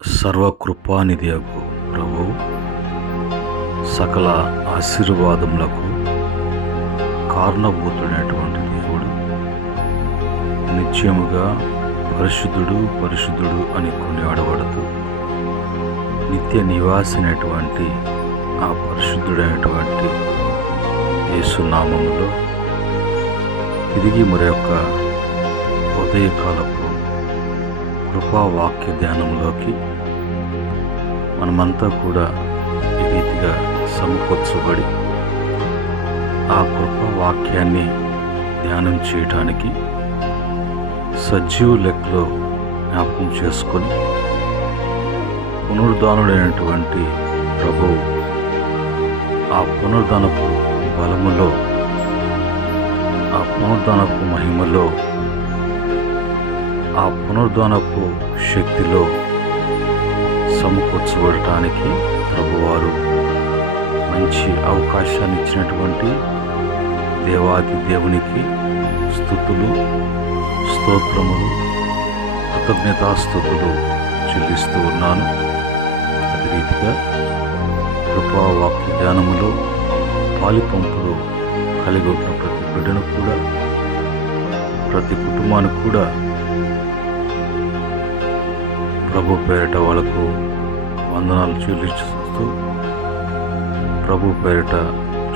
సర్వకృపానిధియగు ప్రభు సకల ఆశీర్వాదములకు కారణభూతుడైనటువంటి దేవుడు నిత్యముగా పరిశుద్ధుడు పరిశుద్ధుడు అని కొనియాడబడుతూ నిత్య నివాసినటువంటి ఆ పరిశుద్ధుడైనటువంటి యేసు నామములో తిరిగి మరొక ఉదయకాలపు కృపావాక్య ధ్యానంలోకి మనమంతా కూడా ఈ రీతిగా సమకూర్చబడి ఆ కృపావాక్యాన్ని ధ్యానం చేయటానికి సజీవ లెక్కలో జ్ఞాపకం చేసుకొని పునరుద్ధానుడైనటువంటి ప్రభువు ఆ పునరుద్ధానపు బలములో ఆ పునరుద్ధానపు మహిమలో ఆ పునరుద్ధానపు శక్తిలో సమకూర్చబడటానికి ప్రభువారు మంచి అవకాశాన్ని ఇచ్చినటువంటి దేవాది దేవునికి స్తుతులు స్తోత్రములు కృతజ్ఞతాస్తుతులు చెల్లిస్తూ ఉన్నాను. అదే రీతిగా కృపావాక్య ధ్యానములో పాలిపంపులు కలిగి ఉన్న ప్రతి బిడ్డను కూడా ప్రతి కుటుంబానికి కూడా ప్రభు పేరిట వాళ్ళకు వందనాలు చెల్లిస్తూ ప్రభు పేరిట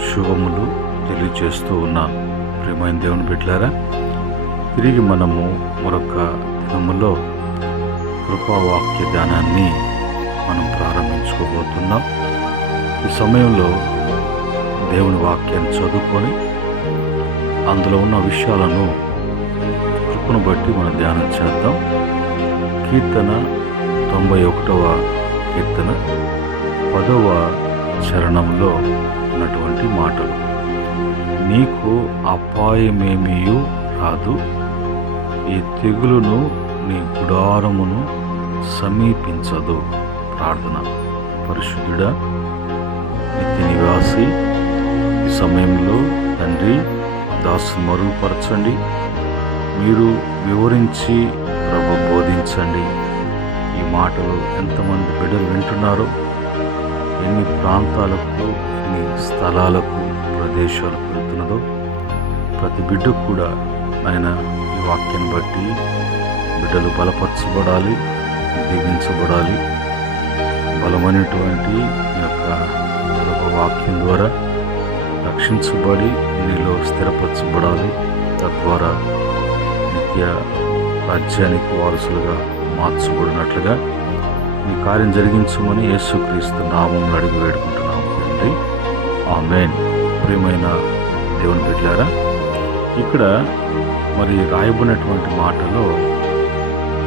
శుభములు తెలియచేస్తూ ఉన్నాను. ప్రియమైన దేవుని బిడ్డలారా, తిరిగి మనము మరొక దినములో కృపావాక్య ధ్యానాన్ని మనం ప్రారంభించుకోబోతున్నాం. ఈ సమయంలో దేవుని వాక్యాన్ని చదువుకొని అందులో ఉన్న విషయాలను కృపను బట్టి మనం ధ్యానం చేద్దాం. కీర్తన 91వ కీర్తన 10వ చరణంలో ఉన్నటువంటి మాటలు. నీకు అపాయమేమీయు రాదు, ఈ తెగులును నీ గుడారమును సమీపించదు. ప్రార్థన. పరిశుద్ధుడా, నిత్య నివాసి, ఈ సమయంలో తండ్రి దాసును మరుగుపరచండి, మీరు వివరించి ప్రభు బోధించండి. ఈ మాటలు ఎంతమంది బిడ్డలు వింటున్నారో, ఎన్ని ప్రాంతాలకు ఎన్ని స్థలాలకు ప్రదేశాలకు వెళ్తున్నదో ప్రతి బిడ్డ కూడా ఆయన ఈ వాక్యాన్ని బట్టి బిడ్డలు బలపరచబడాలి, దీవించబడాలి. బలమైనటువంటి ఈ యొక్క వాక్యం ద్వారా రక్షించబడి నీలో స్థిరపరచబడాలి. తద్వారా నిత్య రాజ్యానికి వారసులుగా మార్చబడినట్లుగా ఈ కార్యం జరిగించమని యేసుక్రీస్తు నామములో అడిగి వేడుకుంటున్నాము తండ్రి. ఆమేన్. ప్రియమైన దేవుని బిడ్డలారా, ఇక్కడ మరి రాయబడినటువంటి మాటలో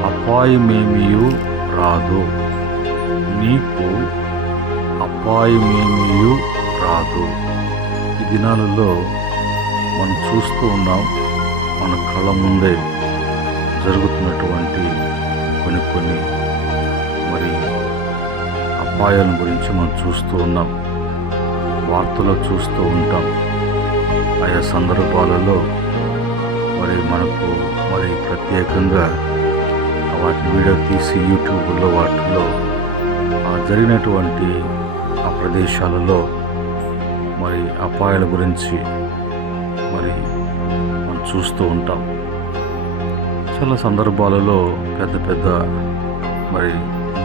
అపాయమేమీయు రాదు, నీకు అపాయమేమీయు రాదు. ఈ దినాలలో మనం చూస్తూ ఉన్నాం, మన కళ్ళ ముందే జరుగుతున్నటువంటి కొన్ని మరి అపాయాల గురించి మనం చూస్తూ ఉన్నాం, వార్తలో చూస్తూ ఉంటాం. ఆయా సందర్భాలలో మరి మనకు మరి ప్రత్యేకంగా వాటి వీడియో తీసి యూట్యూబ్లో వాటిలో జరిగినటువంటి ఆ ప్రదేశాలలో మరి అపాయాల గురించి మరి మనం చూస్తూ ఉంటాం. చాలా సందర్భాలలో పెద్ద పెద్ద మరి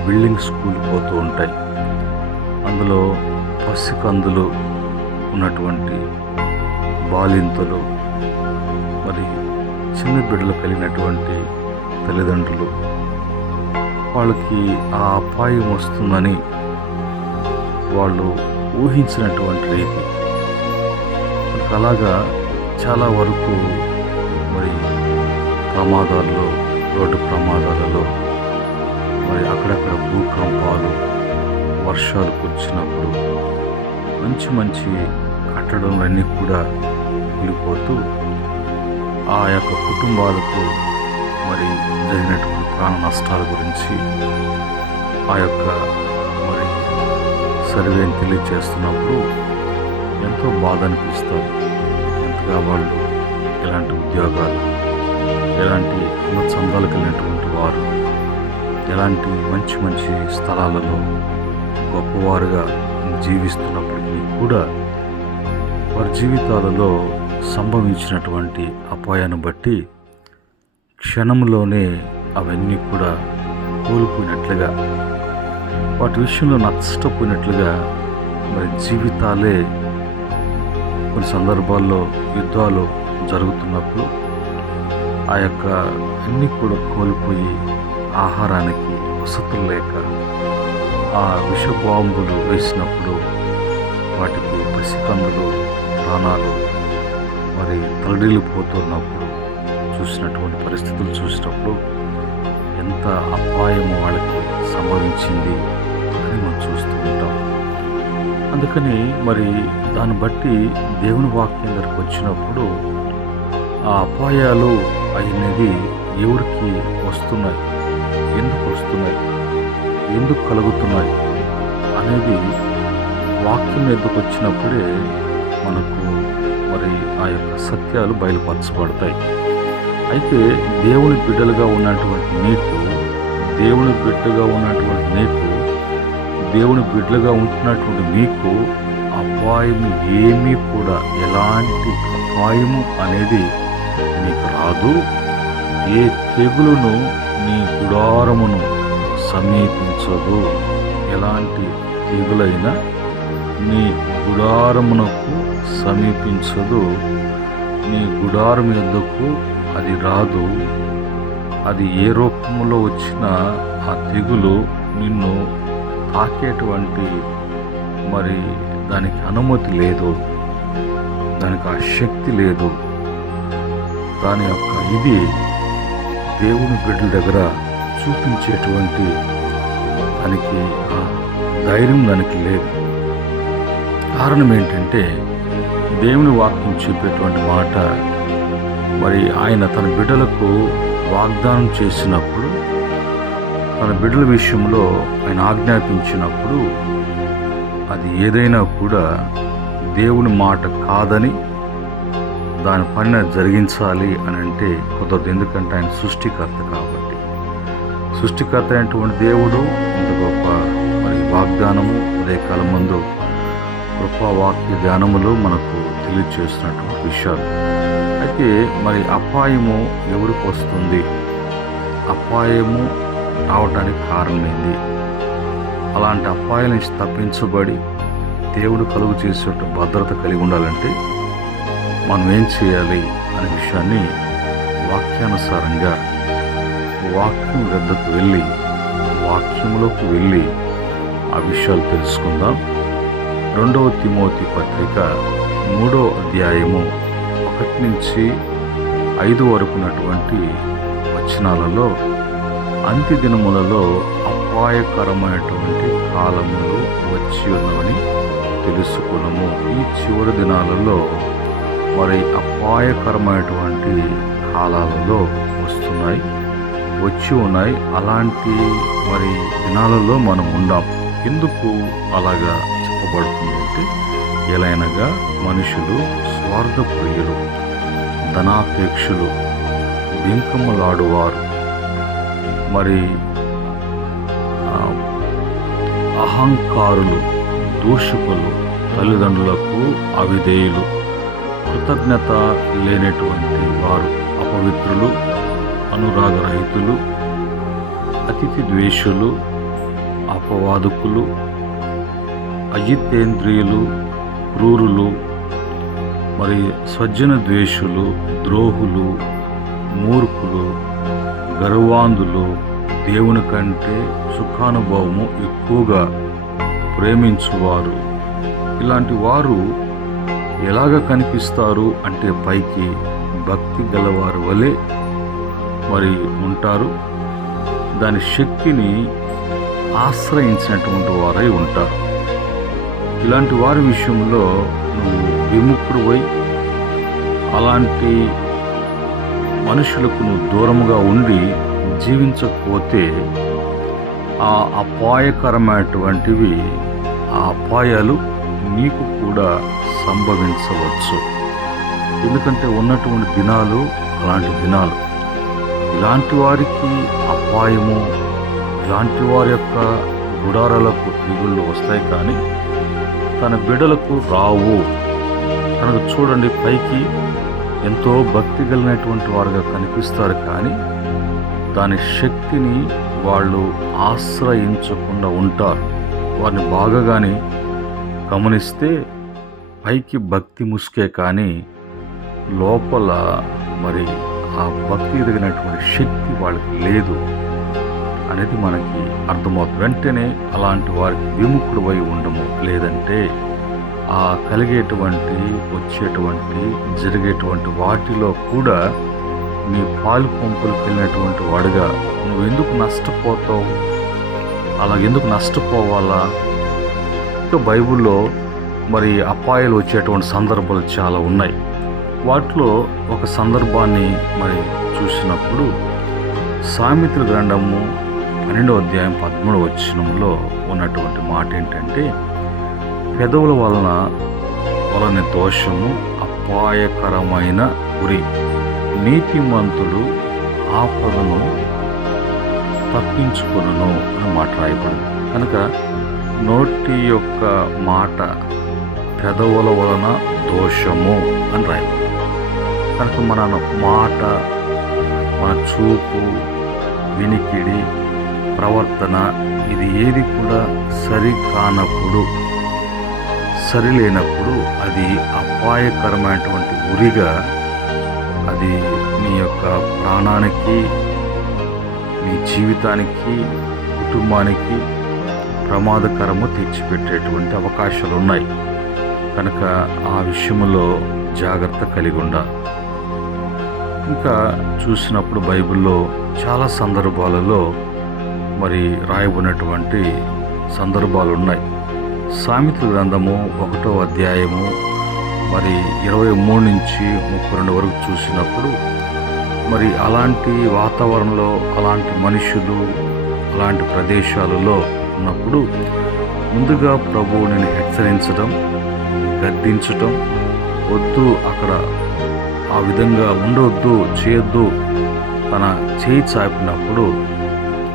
బిల్డింగ్స్ కూలిపోతూ ఉంటాయి. అందులో పసికందులు ఉన్నటువంటి బాలింతలు, మరి చిన్న బిడ్డలు కలిగినటువంటి తల్లిదండ్రులు, వాళ్ళకి ఆ అపాయం వస్తుందని వాళ్ళు ఊహించినటువంటి రీతి. అలాగా చాలా వరకు మరి ప్రమాదాల్లో, రోడ్డు ప్రమాదాలలో, మరి అక్కడక్కడ భూకంపాలు, వర్షాలు కురిచినప్పుడు మంచి మంచి కట్టడాలన్నీ కూడా కూలిపోతూ ఆ యొక్క కుటుంబాలకు మరి జరిగినటువంటి ప్రాణ నష్టాల గురించి ఆ యొక్క మరి సర్వేని తెలియజేస్తున్నప్పుడు ఎంతో బాధ అనిపిస్తుంది. ఎంతగా వాళ్ళు ఎలాంటి ఉద్యోగాలు, ఎలాంటి ఉన్నత సంఘాలకు వెళ్ళినటువంటి వారు ఎలాంటి మంచి మంచి స్థలాలలో గొప్పవారుగా జీవిస్తున్నప్పటికీ కూడా వారి జీవితాలలో సంభవించినటువంటి అపాయాన్ని బట్టి క్షణంలోనే అవన్నీ కూడా కోల్పోయినట్లుగా, వాటి విషయంలో నష్టపోయినట్లుగా మరి జీవితాలే కొన్ని సందర్భాల్లో యుద్ధాలు జరుగుతున్నప్పుడు ఆ యొక్క అన్నీ కూడా కోల్పోయి ఆహారానికి వసతులు లేక ఆ విష బాంబులు వేసినప్పుడు వాటికి పసికందులు ప్రాణాలు మరి తలడిల్లిపోతున్నప్పుడు చూసినటువంటి పరిస్థితులు చూసినప్పుడు ఎంత అపాయము వాళ్ళకి సంభవించింది అని మనం చూస్తూ ఉంటాం. అందుకని మరి దాన్ని బట్టి దేవుని వాక్యం దగ్గరకు వచ్చినప్పుడు ఆ అపాయాలు అనేది ఎవరికి వస్తున్నాయి, ఎందుకు వస్తున్నాయి, ఎందుకు కలుగుతున్నాయి అనేది వాక్యం ఎందుకు వచ్చినప్పుడే మనకు మరి ఆ యొక్క సత్యాలు బయలుపరచబడతాయి. అయితే దేవుని బిడ్డలుగా ఉన్నటువంటి నీకు, దేవుని బిడ్డగా ఉన్నటువంటి నీకు, దేవుని బిడ్డలుగా ఉంటున్నటువంటి మీకు అపాయం ఏమీ కూడా, ఎలాంటి అపాయము అనేది నీకు రాదు. ఏ తెగులును నీ గుడారమును సమీపించదు. ఎలాంటి తెగులైనా నీ గుడారమునకు సమీపించదు. నీ గుడారం యొద్దకు అది రాదు. అది ఏ రూపంలో వచ్చినా ఆ తెగులు నిన్ను తాకేటువంటి మరి దానికి అనుమతి లేదు, దానికి ఆ శక్తి లేదు. దాని యొక్క ఇది దేవుని బిడ్డల దగ్గర చూపించేటువంటి దానికి ఆ ధైర్యం దానికి లేదు. కారణం ఏంటంటే దేవుని వాక్యం చెప్పేటువంటి మాట మరి ఆయన తన బిడ్డలకు వాగ్దానం చేసినప్పుడు, తన బిడ్డల విషయంలో ఆయన ఆజ్ఞాపించినప్పుడు అది ఏదైనా కూడా దేవుని మాట కాదని దాని పనిని జరిగించాలి అని అంటే కుదరదు. ఎందుకంటే ఆయన సృష్టికర్త కాబట్టి. సృష్టికర్త అయినటువంటి దేవుడు ఇంత గొప్ప మరి వాగ్దానము ఉదయకాలం ముందు కృపావాక్య ధ్యానములో మనకు తెలియజేస్తున్నటువంటి విషయాలు. అయితే మరి అపాయము ఎవరికి వస్తుంది, అపాయము రావటానికి కారణమైంది, అలాంటి అపాయాల నుంచి తప్పించబడి దేవుడు కలుగు చేసే భద్రత కలిగి ఉండాలంటే మనం ఏం చేయాలి అనే విషయాన్ని వాక్యానుసారంగా వాక్యం వద్దకు వెళ్ళి, వాక్యములోకి వెళ్ళి ఆ విషయాలు తెలుసుకుందాం. 2వ తిమోతి పత్రిక 3వ అధ్యాయము 1 నుంచి 5 వరకు ఉన్నటువంటి వచనాలలో అంత్య దినములలో అపాయకరమైనటువంటి కాలములు వచ్చి ఉన్నవని తెలుసుకున్నాము. ఈ చివరి దినాలలో మరి అపాయకరమైనటువంటి కాలాలలో వస్తున్నాయి, వచ్చి ఉన్నాయి. అలాంటి మరి దినాలలో మనం ఉండాం. ఎందుకు అలాగా చెప్పబడుతుంది అంటే, ఎలైనగా మనుషులు స్వార్థప్రియులు, ధనాపేక్షులు, బింకములాడువారు, మరి అహంకారులు, దూషకులు, తల్లిదండ్రులకు అవిధేయులు, కృతజ్ఞత లేనటువంటి వారు, అపవిత్రులు, అనురాగరహితులు, అతిథి ద్వేషులు, అపవాదుకులు, అజితేంద్రియులు, క్రూరులు, మరి స్వజన ద్వేషులు, ద్రోహులు, మూర్ఖులు, గర్వాంధులు, దేవుని కంటే సుఖానుభవము ఎక్కువగా ప్రేమించువారు. ఇలాంటి వారు ఎలాగ కనిపిస్తారు అంటే పైకి భక్తి గలవారి వలె మరి ఉంటారు. దాని శక్తిని ఆశ్రయించినటువంటి వారై ఉంటారు. ఇలాంటి వారి విషయంలో నువ్వు విముఖుడువై అలాంటి మనుషులకు నువ్వు దూరముగా ఉండి జీవించకపోతే ఆ అపాయకరమైనటువంటివి, ఆ అపాయాలు నీకు కూడా సంభవించవచ్చు. ఎందుకంటే ఉన్నటువంటి దినాలు అలాంటి దినాలు. ఇలాంటి వారికి అపాయము ఇలాంటి వారి యొక్క గుడారాలకు తెగుళ్ళు వస్తాయి, కానీ తన బిడ్డలకు రావు. కనుక చూడండి, పైకి ఎంతో భక్తి కలిగినటువంటి వారుగా కనిపిస్తారు, కానీ దాని శక్తిని వాళ్ళు ఆశ్రయించకుండా ఉంటారు. వారిని బాగా కానీ గమనిస్తే పైకి భక్తి ముసుకే, కానీ లోపల మరి ఆ భక్తి ఎదిగినటువంటి శక్తి వాళ్ళకి లేదు అనేది మనకి అర్థమవుతుంది. వెంటనే అలాంటి వారికి విముఖుడు ఉండము, లేదంటే ఆ కలిగేటువంటి వచ్చేటువంటి జరిగేటువంటి వాటిలో కూడా నీ పాలు పంపులకు వెళ్ళినటువంటి వాడుగా నువ్వెందుకు నష్టపోతావు? అలా ఎందుకు నష్టపోవాలా? ఇంకా బైబిల్లో మరి అపాయాలు వచ్చేటువంటి సందర్భాలు చాలా ఉన్నాయి. వాటిలో ఒక సందర్భాన్ని మరి చూసినప్పుడు సామెతల గ్రంథము 12వ అధ్యాయం 13వ వచనంలో ఉన్నటువంటి మాట ఏంటంటే, పెదవుల వలన దోషము అపాయకరమైన ఉరి, నీతిమంతుడు ఆపదను తప్పించుకొనును అని మాట రాయబడింది. కనుక నోటి యొక్క మాట పెదవుల వలన దోషము అని రాయబడింది. కనుక మన మాట, మన చూపు, వినికిడి, ప్రవర్తన ఇది ఏది కూడా సరి కానప్పుడు, సరిలేనప్పుడు అది అపాయకరమైనటువంటి ఉరిగా అది నీ యొక్క ప్రాణానికి, నీ జీవితానికి, కుటుంబానికి ప్రమాదకరము తెచ్చిపెట్టేటువంటి అవకాశాలు ఉన్నాయి. కనుక ఆ విషయంలో జాగ్రత్త కలిగి ఉండాలి. ఇంకా చూసినప్పుడు బైబిల్లో చాలా సందర్భాలలో మరి రాయబడినటువంటి సందర్భాలు ఉన్నాయి. సామెతల గ్రంథము 1వ అధ్యాయము మరి 23 నుంచి 32 వరకు చూసినప్పుడు మరి అలాంటి వాతావరణంలో, అలాంటి మనుషులు, అలాంటి ప్రదేశాలలో ఉన్నప్పుడు ముందుగా ప్రభువు నేను హెచ్చరించడం, గద్దించటం, వద్దు అక్కడ ఆ విధంగా ఉండవద్దు, చేయొద్దు తన చేయి చాపినప్పుడు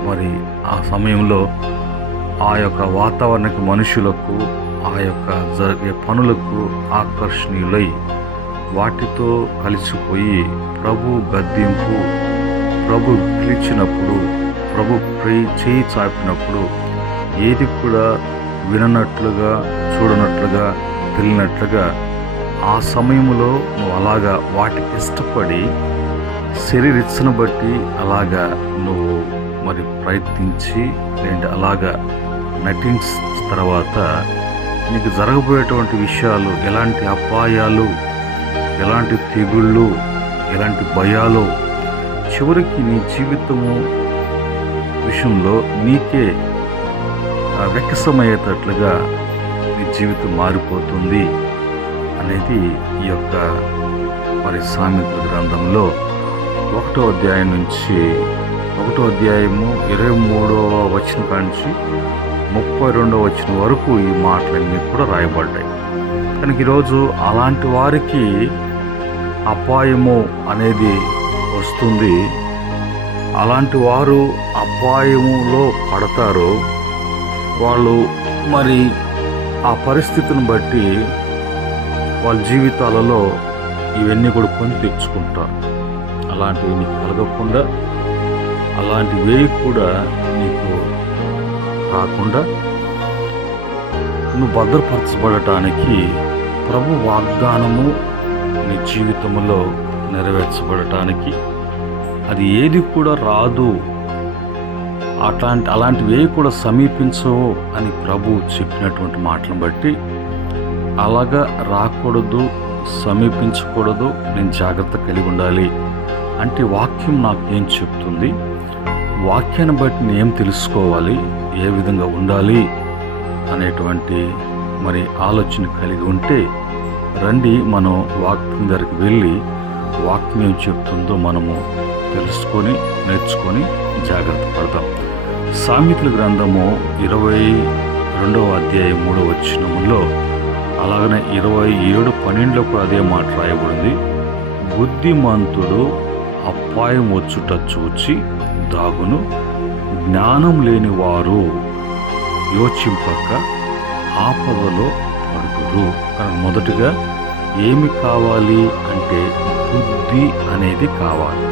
మరి ఆ సమయంలో ఆ యొక్క వాతావరణకు, మనుషులకు, ఆ యొక్క జరిగే పనులకు ఆకర్షణీయులై వాటితో కలిసిపోయి ప్రభు గద్దింపు, ప్రభు పిలిచినప్పుడు, ప్రభు చేయి చాపినప్పుడు ఏది కూడా విననట్లుగా, చూడనట్లుగా, తెలియనట్లుగా ఆ సమయంలో నువ్వు అలాగా వాటికి ఇష్టపడి శరీరిచ్చను బట్టి అలాగా నువ్వు మరి ప్రయత్నించి లేదంటే అలాగా నటించిన తర్వాత నీకు జరగబోయేటువంటి విషయాలు, ఎలాంటి అపాయాలు, ఎలాంటి తెగుళ్ళు, ఎలాంటి భయాలు, చివరికి నీ జీవితము విషయంలో నీకే వెక్కసమయ్యేటట్లుగా నీ జీవితం మారిపోతుంది అనేది ఈ యొక్క మరి సామెతల గ్రంథంలో 1వ అధ్యాయం నుంచి 1వ అధ్యాయము 23వ వచనం కాంచి 32వ వచనం వరకు ఈ మాటలన్నీ కూడా రాయబడ్డాయి. కనుక ఈరోజు అలాంటి వారికి అపాయము అనేది వస్తుంది. అలాంటి వారు అపాయములో పడతారు. వాళ్ళు మరి ఆ పరిస్థితిని బట్టి వాళ్ళ జీవితాలలో ఇవన్నీ కూడా కొని తెచ్చుకుంటారు. అలాంటివి నీకు కలగకుండా, అలాంటివి కూడా నీకు కాకుండా నువ్వు భద్రపరచబడటానికి ప్రభు వాగ్దానము నీ జీవితంలో నెరవేర్చబడటానికి అది ఏది కూడా రాదు, అలాంటివి కూడా సమీపించవు అని ప్రభు చెప్పినటువంటి మాటలను బట్టి అలాగా రాకూడదు, సమీపించకూడదు, నేను జాగ్రత్త కలిగి ఉండాలి అంటే వాక్యం నాకు ఏం చెప్తుంది, వాక్యాన్ని బట్టి నేను ఏం తెలుసుకోవాలి, ఏ విధంగా ఉండాలి అనేటువంటి మరి ఆలోచన కలిగి ఉంటే రండి మనం వాక్యం దగ్గరికి వెళ్ళి వాక్యం ఏం చెప్తుందో మనము తెలుసుకొని నేర్చుకొని జాగ్రత్త పడతాం. సామెతల గ్రంథము 22వ అధ్యాయం 3వ వచనములో అలాగనే 27:12 కూడా అదే మాట రాయబడింది. బుద్ధిమంతుడు అపాయం వచ్చుట చూచి దాగును, జ్ఞానం లేని వారు యోచింపక ఆపదలో పడుతురు. కానీ మొదటగా ఏమి కావాలి అంటే బుద్ధి అనేది కావాలి.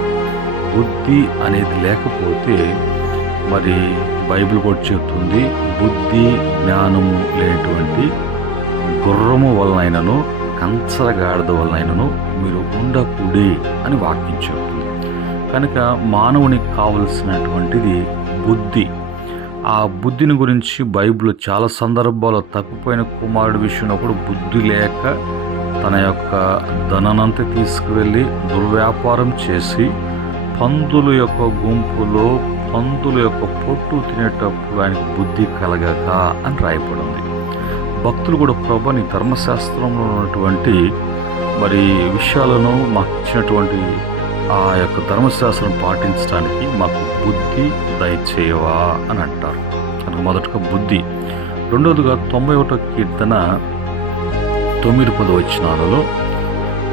బుద్ధి అనేది లేకపోతే మరి బైబిల్ కూడా చెప్తుంది, బుద్ధి జ్ఞానము లేనటువంటి గుర్రము వలనైనను కంచరగాడిద వలనైనను మీరు ఉండకూడి అని వాక్యం చెప్తుంది. కనుక మానవునికి కావలసినటువంటిది బుద్ధి. ఆ బుద్ధిని గురించి బైబిల్ చాలా సందర్భాల్లో తప్పిపోయిన కుమారుడి విషయంలో కూడా బుద్ధి లేక తన యొక్క ధనానంతా తీసుకువెళ్ళి దుర్వ్యాపారం చేసి పందుల యొక్క గుంపులో పందుల యొక్క పొట్టు తినేటప్పుడు ఆయనకు బుద్ధి కలగక అని రాయబడింది. భక్తులు కూడా ప్రభు నీ ధర్మశాస్త్రంలో ఉన్నటువంటి మరి విషయాలను మాకు ఇచ్చినటువంటి ఆ యొక్క ధర్మశాస్త్రం పాటించడానికి మాకు బుద్ధి దయచేయవా అని అంటారు. కనుక మొదటగా బుద్ధి. రెండవదిగా 91వ కీర్తన 9-10 వచనాలలో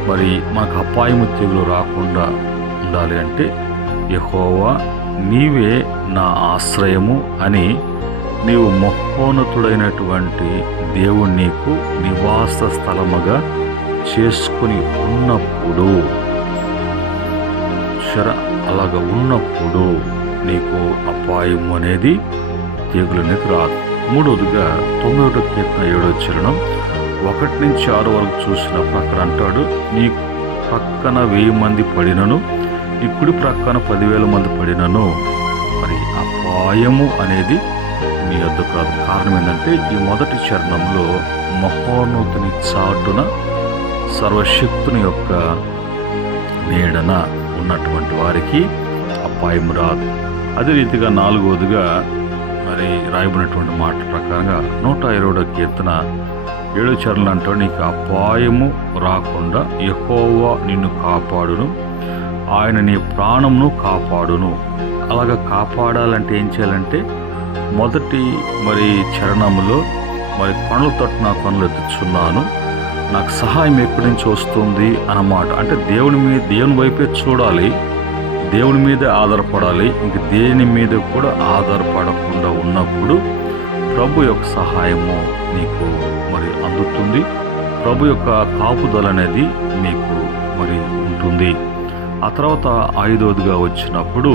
మరి మనకు అపాయము తెగులు రాకుండా ఉండాలి అంటే యెహోవా నీవే నా ఆశ్రయము అని నీవు మహోన్నతుడైనటువంటి దేవుడు నీకు నివాస స్థలముగా చేసుకుని ఉన్నప్పుడు అలాగ ఉన్నప్పుడు నీకు అపాయం అనేది తెగులు అనేది రాదు. మూడవదిగా 91వ కీర్తన 7వ చరణం 1-6 వరకు చూసినప్పుడు అక్కడ అంటాడు, నీ పక్కన 1000 మంది పడినను నీ కుడి ప్రక్కన 10,000 మంది పడినను మరి అపాయము అనేది నీ వద్దకు రాదు. కారణం ఏంటంటే ఈ మొదటి చరణంలో మహోన్నతుని చాటున సర్వశక్తుని యొక్క నీడన ఉన్నటువంటి వారికి అపాయం రాదు. అదే రీతిగా 4వదిగా మరి రాయబడినటువంటి మాట ప్రకారంగా 120వ కీర్తన 7వ చరణం అంటాడు, నీకు అపాయము రాకుండా యెహోవా నిన్ను కాపాడును, ఆయన నీ ప్రాణమును కాపాడును. అలాగా కాపాడాలంటే ఏం చేయాలంటే మొదటి మరి చరణంలో మరి కొండల తట్టు నా కొండలు ఎత్తుచున్నాను, నాకు సహాయం ఎక్కడి నుంచి వస్తుంది అన్నమాట. అంటే దేవుని వైపే చూడాలి, దేవుని మీదే ఆధారపడాలి. ఇంక దేని మీద కూడా ఆధారపడకుండా ఉన్నప్పుడు ప్రభు యొక్క సహాయము నీకు మరి అందుతుంది. ప్రభు యొక్క కాపుదల అనేది మీకు మరి ఉంటుంది. ఆ తర్వాత 5వదిగా వచ్చినప్పుడు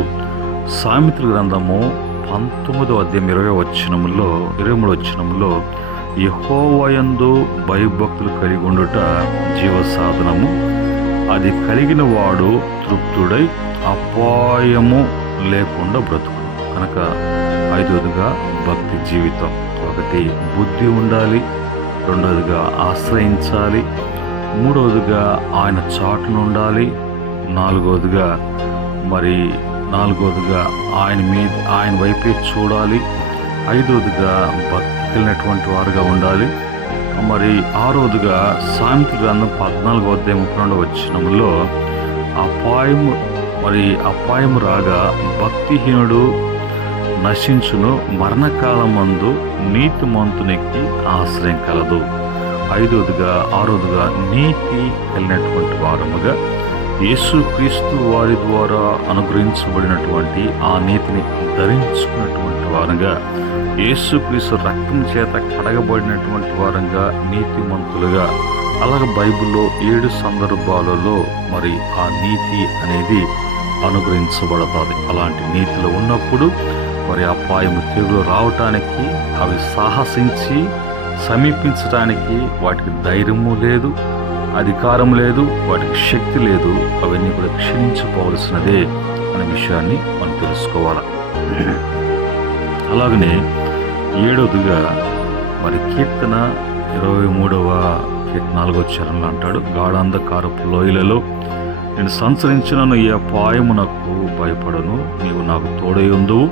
సామెతల గ్రంథము 19వ అధ్యాయం 23వ వచనంలో యెహోవాయందు భయభక్తులు కలిగి ఉండుట జీవసాధనము, అది కలిగిన వాడు తృప్తుడై అపాయము లేకుండా బ్రతుకు. కనుక 5వదిగా భక్తి జీవితం. 1 బుద్ధి ఉండాలి, 2వదిగా ఆశ్రయించాలి, 3వదిగా ఆయన చాటును ఉండాలి, 4వదిగా ఆయన వైపే చూడాలి, 5వదిగా భక్తి కలిగినటువంటి వారుగా ఉండాలి. మరి 6వదిగా సామెతల గ్రంథం 14వ అధ్యాయం 32వ వచనంలో అపాయము రాగా భక్తిహీనుడు నశించును, మరణకాలమందు నీతిమంతునికి ఆశ్రయం కలదు. 6వదిగా నీతి కలిగినటువంటి వారముగా యేసుక్రీస్తు వారి ద్వారా అనుగ్రహించబడినటువంటి ఆ నీతిని ధరించుకున్నటువంటి వారంగా, యేసుక్రీస్తు రక్తం చేత కడగబడినటువంటి వారంగా, నీతిమంతులుగా, అలాగే బైబిల్లో 7 సందర్భాలలో మరి ఆ నీతి అనేది అనుగ్రహించబడుతుంది. అలాంటి నీతిలో ఉన్నప్పుడు మరి అపాయము తెగులు రావటానికి అవి సాహసించి సమీపించడానికి వాటికి ధైర్యము లేదు, అధికారం లేదు, వాటికి శక్తి లేదు. అవన్నీ కూడా క్షీణించిపోవలసినదే అనే విషయాన్ని మనం తెలుసుకోవాలి. అలాగనే 7వదిగా మరి కీర్తన 23వ కీర్తన 4వ చరణంలో అంటాడు, గాఢాంధకారపు లోయలలో నేను సంచరించినను ఈ అపాయమునకు భయపడను, నీవు నాకు తోడయుందువు,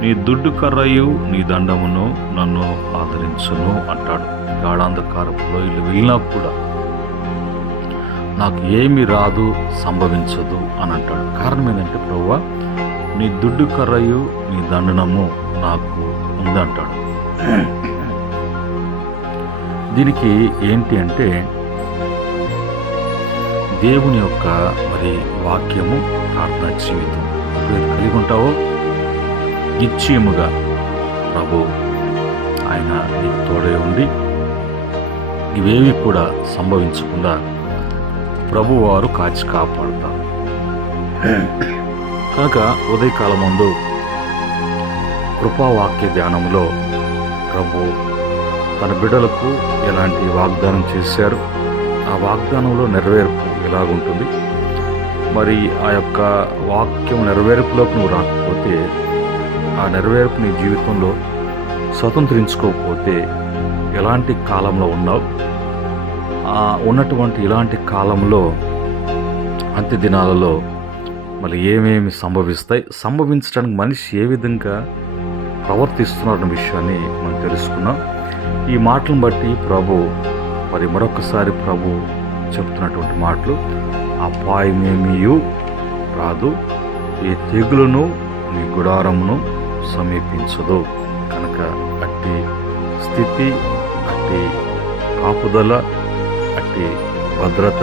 నీ దుడ్డు కర్రయు నీ దండమును నన్ను ఆదరించును అంటాడు. గాఢాంధకారపు లోయలు వెళ్ళినా కూడా నాకు ఏమి రాదు, సంభవించదు అని అంటాడు. కారణం ఏంటంటే ప్రభువా నీ దుడ్డు కర్రయు నీ దండనము నాకు ఉందంటాడు. దీనికి ఏంటి అంటే దేవుని యొక్క మరి వాక్యము, ప్రార్థనా జీవితం కలిగి ఉంటావో నిశ్చయముగా ప్రభు ఆయన నీకు తోడే ఉండి ఇవేవి కూడా సంభవించకుండా ప్రభువారు కాచి కాపాడుతారు. కనుక ఉదయకాలం ముందు కృపావాక్య ధ్యానంలో ప్రభు తన బిడ్డలకు ఎలాంటి వాగ్దానం చేశారు, ఆ వాగ్దానంలో నెరవేర్పు ఎలాగుంటుంది, మరి ఆ యొక్క వాక్యం నెరవేర్పులోకి నువ్వు రాకపోతే, ఆ నెరవేర్పు నీ జీవితంలో స్వతంత్రించుకోకపోతే ఎలాంటి కాలంలో ఉన్నావు, ఉన్నటువంటి ఇలాంటి కాలంలో అంత్య దినాలలో మళ్ళీ ఏమేమి సంభవించడానికి మనిషి ఏ విధంగా ప్రవర్తిస్తున్నారన్న విషయాన్ని మనం తెలుసుకున్నాం. ఈ మాటలను బట్టి ప్రభు మరి మరొకసారి ప్రభు చెప్తున్నటువంటి మాటలు, అపాయమేమీ రాదు, ఏ తెగులును నీ గుడారమును సమీపించదు. కనుక అట్టి స్థితి, అట్టి కాపుదల, అట్టి భద్రత,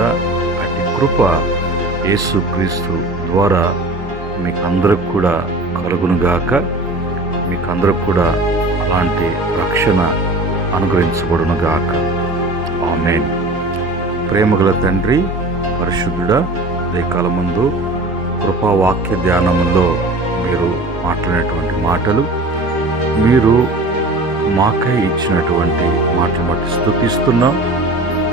అట్టి కృప యేసుక్రీస్తు ద్వారా మీకు అందరికి కూడా కలుగునుగాక. మీకు అందరికి కూడా అలాంటి రక్షణ అనుగ్రహించబడునుగాక. ఆమేన్. ప్రేమగల తండ్రి, పరిశుద్ధుడా, ఉదయకాలమందు కృపావాక్య ధ్యానంలో మీరు మాట్లాడినటువంటి మాటలు, మీరు మాకై ఇచ్చినటువంటి మాటలు బట్టి స్తుతిస్తున్నాం.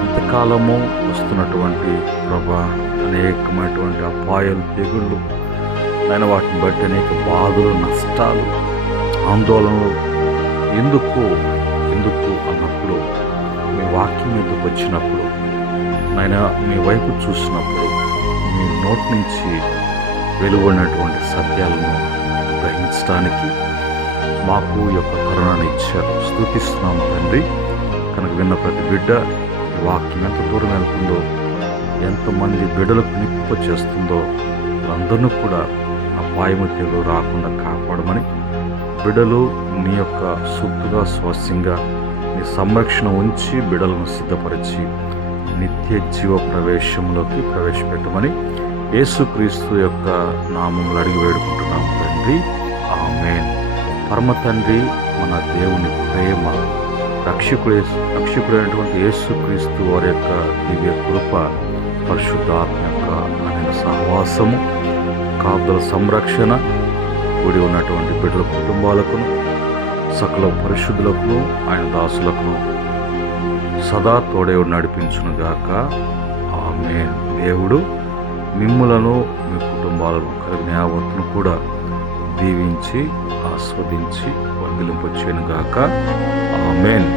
ఇంతకాలము వస్తున్నటువంటి ప్రభా అనేకమైనటువంటి అపాయాలు, తెగుళ్ళు, నేను వాటిని బట్టి అనేక బాధలు, నష్టాలు, ఆందోళనలు ఎందుకు అన్నప్పుడు మీ వాక్యం మీదకి వచ్చినప్పుడు, నాయన మీ వైపు చూసినప్పుడు మీ నోటి నుంచి వెలువడినటువంటి సత్యాలను గ్రహించడానికి మాకు యొక్క కరుణను ఇచ్చారు. స్తుతిస్తున్నాం తండ్రి. కనుక విన్న ప్రతి బిడ్డ ఈ వాక్యం ఎంత దూరం వెళ్తుందో, ఎంతమంది బిడ్డలకు నిప్ప చేస్తుందో అందరినీ కూడా అపాయము తెగులు రాకుండా కాపాడమని, బిడ్డలు నీ యొక్క సొత్తుగా, స్వాస్యంగా నీ సంరక్షణ ఉంచి బిడ్డలను సిద్ధపరిచి నిత్య జీవ ప్రవేశంలోకి ప్రవేశపెట్టమని యేసుక్రీస్తు యొక్క నామములో అడిగి వేడుకుంటున్నాం తండ్రి. ఆమేన్. పరమ తండ్రి, మన దేవుని ప్రేమ, రక్షకుడైనటువంటి యేసుక్రీస్తు వారి యొక్క దివ్య కృప, పరిశుద్ధాత్మ యొక్క ఆయన సహవాసము, కాపుదల, సంరక్షణ కూడి ఉన్నటువంటి బిడ్డల కుటుంబాలకును, సకల పరిశుద్ధులకు, ఆయన దాసులకు సదా తోడే నడిపించునుగాక. ఆమేన్. దేవుడు మిమ్ములను, మీ కుటుంబాలను, కలిగిన యావత్తును కూడా దీవించి ఆస్వాదించి వర్ధిలింపచేయునుగాక. ఆమేన్.